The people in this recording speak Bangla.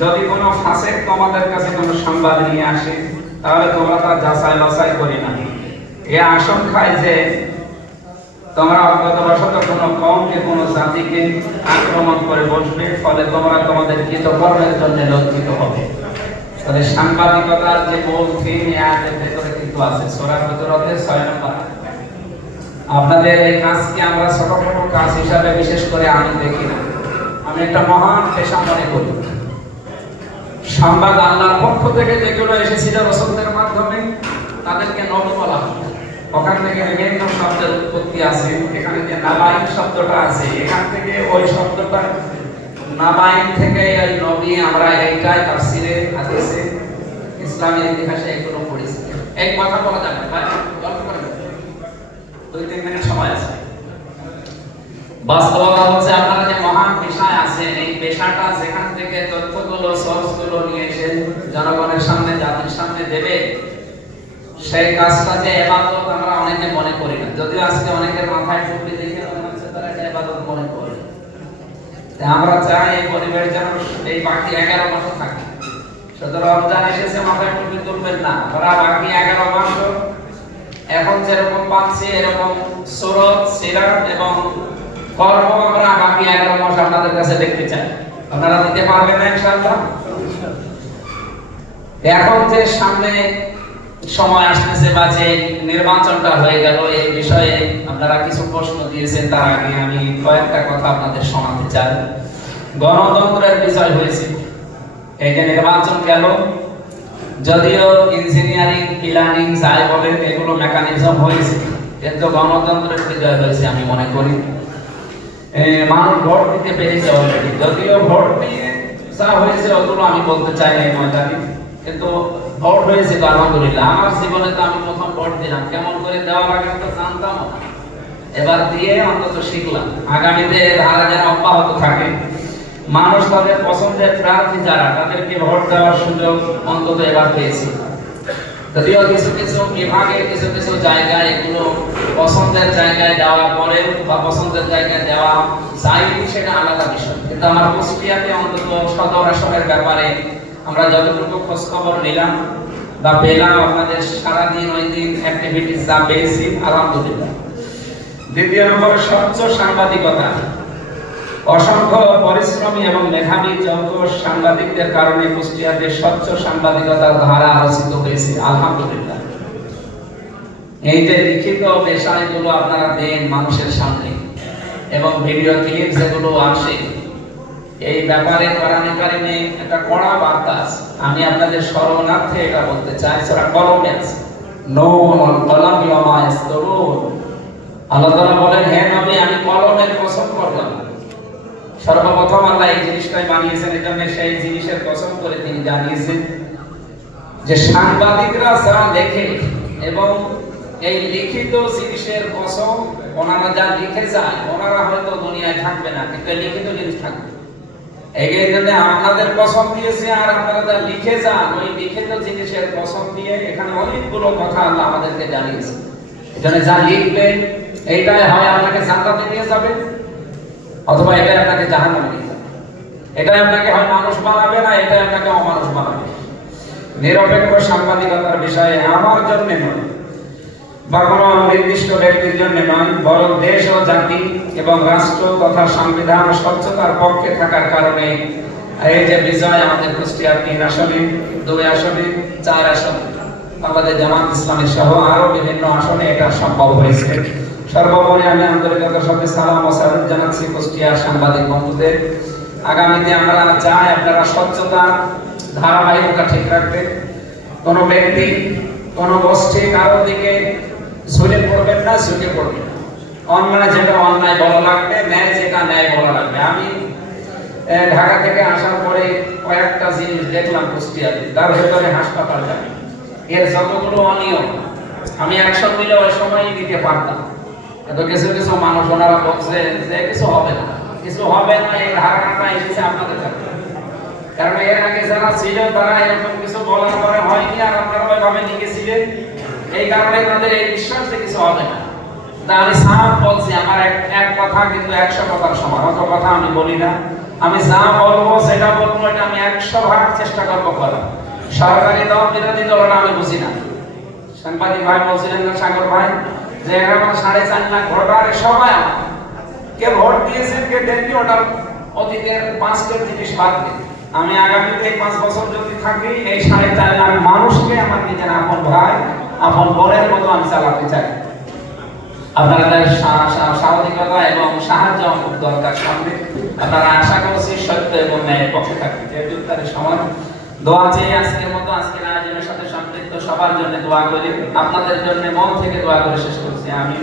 যদি কোনো ফাসেক তোমাদের কাছে কোনো সংবাদ নিয়ে আসে তাহলে তোমরা তা যাচাই বাছাই করে না। এ আশঙ্কায় যে তোমরা অজ্ঞতাবশত কোনো কওমকে কোনো জাতিকে আক্রমণ করে বসবে, ফলে তোমরা তোমাদের কৃতকর্মের জন্য লজ্জিত হবে। তাহলে সাংবাদিকতার যে মূল থিম এর ভেতরে কিন্তু আছে সূরা হুজুরাতের 6 নম্বর। আপনাদের এই কাজকে আমরা ছোটখাটো কাজ হিসাবে বিশেষ করে আমি দেখি না, আমি একটা মহান পেশা মনে করি। সংবাদ আল্লাহর পক্ষ থেকে যেগুলো এসেছিল রাসূলদের মাধ্যমে তাদেরকে নবী বলা হয়। ওখান থেকে বিভিন্ন শব্দের উৎপত্তি আছে। এখানে যে নাবাইন শব্দটা আছে, এখান থেকে ওই শব্দটা নাবাইন থেকে এই নবী, আমরা এইটাই তাফসিরে হাদিসে ইসলামের ইতিহাসে এগুলো পড়েছি। এই কথা বলা যাবে ভাই, গল্প করেন 2-3 মিনিট সময় আছে। বাস্তবতা হচ্ছে আপনারা যে মহান পেশায় আছেন, এই পেশাটা যেখান থেকে তথ্যগুলো সোর্সগুলো নিয়ে এসে জনগণের সামনে জাতির সামনে দেবে, সেই কাজটা যে ইবাদত আমরা অনেকে মনে করি না। যদিও আজকে অনেকের মাথায় টুপি দেখে মনে হচ্ছে তারা এটা ইবাদত মনে করে। আমরা চাই এই পরিবেশ যেন এই বাকি 11 মাস থাকে। শুধু রমজান এসেছে মাথায় টুপি তুলবেন না, আমরা বাকি 11 মাস এখন যেরকম পাচ্ছি এরকম সূরত সিরাত এবং কর্ম আমরা বাকি 11 মাস আপনাদের কাছে দেখতে চাই। আপনারা দিতে পারবেন না ইনশাআল্লাহ? এখন যে সামনে সময় আসতেছে বা যে নির্বাচনটা হয়ে গেল, এই বিষয়ে আপনারা কিছু প্রশ্ন দিয়েছেন। তার আগে আমি কয়েকটা কথা আপনাদের শোনাতে চাই। গণতন্ত্রের বিষয় হয়েছে, এই যে নির্বাচন গেল, যদিও ইঞ্জিনিয়ারিং প্ল্যানিং যাই বলেন এগুলো মেকানিজম হয়েছে, কিন্তু গণতন্ত্রের বিজয় হয়েছে আমি মনে করি। মানুষ ভোট দিতে পেরেছে অলরেডি, যদিও ভোট নিয়ে যা হয়েছে ওগুলো আমি বলতে চাই না এই ময়দানে, কিন্তু ভোট হয়েছে তো আলহামদুলিল্লাহ। আমার জীবনে তো আমি প্রথম ভোট দিলাম, কেমন করে দেওয়া লাগে তো জানতাম না, এবার দিয়ে অন্তত শিখলাম। আগামীতে ধারা যেন অব্যাহত থাকে, মানুষ তাদের পছন্দের প্রার্থী যারা তাদেরকে ভোট দেওয়ার সুযোগ অন্তত এবার পেয়েছি। যদিও কিছু কিছু বিভাগে কিছু কিছু জায়গায় এগুলো পছন্দের জায়গায় দেওয়া পরে বা পছন্দের জায়গায় দেওয়া যায়নি, সেটা আলাদা বিষয়। কিন্তু আমার কুষ্টিয়াতে অন্তত সদর আসনের ব্যাপারে আমরা যতটুকু খোঁজ খবর নিলাম বা পেলাম, আপনাদের সারাদিন ওই দিন অ্যাক্টিভিটিস যা পেয়েছি আলহামদুলিল্লাহ। দ্বিতীয় নম্বরে স্বচ্ছ সাংবাদিকতা। অসংখ্য পরিশ্রমী এবং মেধাবী যোগ্য সাংবাদিকদের কারণে কুষ্টিয়াতে স্বচ্ছ সাংবাদিকতার ধারা রচিত হয়েছে আলহামদুলিল্লাহ। এই যে লিখিত বিষয়গুলো আপনারা দেন মানুষের সামনে এবং ভিডিও ক্লিপ যেগুলো আসে, এই ব্যাপারে কোরআনে কারিমে একটা কড়া বার্তা আছে। আমি আপনাদের শরণার্থে এটা বলতে চাই, সূরা কলমে আছে, নুন কলম ওয়া ইয়াসতুরুন। আল্লাহ তাআলা বলেন, হে নবী আমি কলমের কসম করলাম। সর্বপ্রথম আল্লাহ এই জিনিসটাই বানিয়েছেন, এজন্য সেই জিনিসের কসম করে তিনি জানিয়েছেন যে সাংবাদিকরা যা লেখে এবং এই লিখিত জিনিসের কসম, ওনারা যা লিখে যায় ওনারা হয়তো দুনিয়ায় থাকবে না, কিন্তু লিখিত জিনিস থাকবে। এই জন্য আপনাদের কসম দিয়েছে, আর আপনারা যা লিখে যান ওই লিখিত জিনিসের কসম দিয়ে এখানে অনেকগুলো কথা আল্লাহ আমাদেরকে জানিয়েছে। এজন্য যা লিখবেন এইটাই হয় আপনাকে জান্নাতে নিয়ে যাবে, অথবা এটাই আপনাকে জাহান্নামে নিয়ে যাবে। এটাই আপনাকে হয় মানুষ বানাবে, না এটাই আপনাকে অমানুষ বানাবে। নিরপেক্ষ সাংবাদিকতার বিষয়ে আমার জন্য নয় বা কোনো নির্দিষ্ট ব্যক্তির জন্য নয়, বরং দেশ ও জাতি এবং রাষ্ট্র তথা সংবিধান স্বচ্ছতার পক্ষে থাকার কারণে এই যে বিজয় আমাদের কুষ্টিয়ার 3 আসনে, 2 আসনে, 4 আসনে, আমাদের জামাত ইসলামী সহ আরো বিভিন্ন আসনে এটা সম্ভব হয়েছে। সর্বোপরি আমি আন্তরিকতার সাথে সালাম ও সালাম জানাচ্ছি কুষ্টিয়ার সাংবাদিক বন্ধুদের। আগামীতে আমরা চাই আপনারা স্বচ্ছতা ধারাবাহিকতা ঠিক রাখবেন। কোনো ব্যক্তি কোনো গোষ্ঠী কারো দিকে ঝুলে পড়বেন না, ঝুঁকে পড়বেন। অন্যায় যেটা অন্যায় বলা লাগবে, ন্যায় যেটা ন্যায় বলা লাগবে। আমি ঢাকা থেকে আসার পরে কয়েকটা জিনিস দেখলাম কুষ্টিয়াতে, তার ভেতরে হাসপাতাল যাবে, এর যতগুলো অনিয়ম আমি 100 মিলে ওই সময়ই দিতে পারতাম, কিন্তু কিছু কিছু মানুষ ওনারা বলছে যে কিছু হবে না, কিছু হবে না। এই ধারণাটা এসেছে আপনাদের কাছে, কারণ এর আগে যারা ছিল তারা এরকম কিছু বলার পরে হয়নি, আর আপনারা ওইভাবে লিখেছিলেন, এই কারণে তাদের এই বিশ্বাস যে কিছু হবে না। আমি সাফ বলছি, আমার এক কথা কিন্তু 100 কথার সমান। অত কথা আমি বলি না, আমি যা বলবো সেটা চেষ্টা করবো করা। সরকারি দল বিরোধী দল আমি বুঝি না। সাংবাদিক ভাই বলছিলেন না সাগর ভাই যে আমার 4.5 লাখ ভোটার সবাই আমার, কে ভোট দিয়েছেন কে দেননি ওটা অতীতের 5 জিনিস বাদ দিন। আমি আগামীতে 5 বছর যদি থাকি এই 4.5 লাখ মানুষকে আমার নিজের আপন ভাই আপন বোনের মতো আমি চালাতে চাই। আপনাদের সাহসিকতা এবং সাহায্য খুব দরকার সামনে। আপনারা আশা করছি সত্য এবং ন্যায়ের পক্ষে থাকবেন। যেহেতু তার সমাজ দোয়া চেয়ে আজকের মতো আজকের আয়োজনের সাথে সম্পৃক্ত সবার জন্য দোয়া করি। আপনাদের জন্য মন থেকে দোয়া করে শেষ করছি। আমি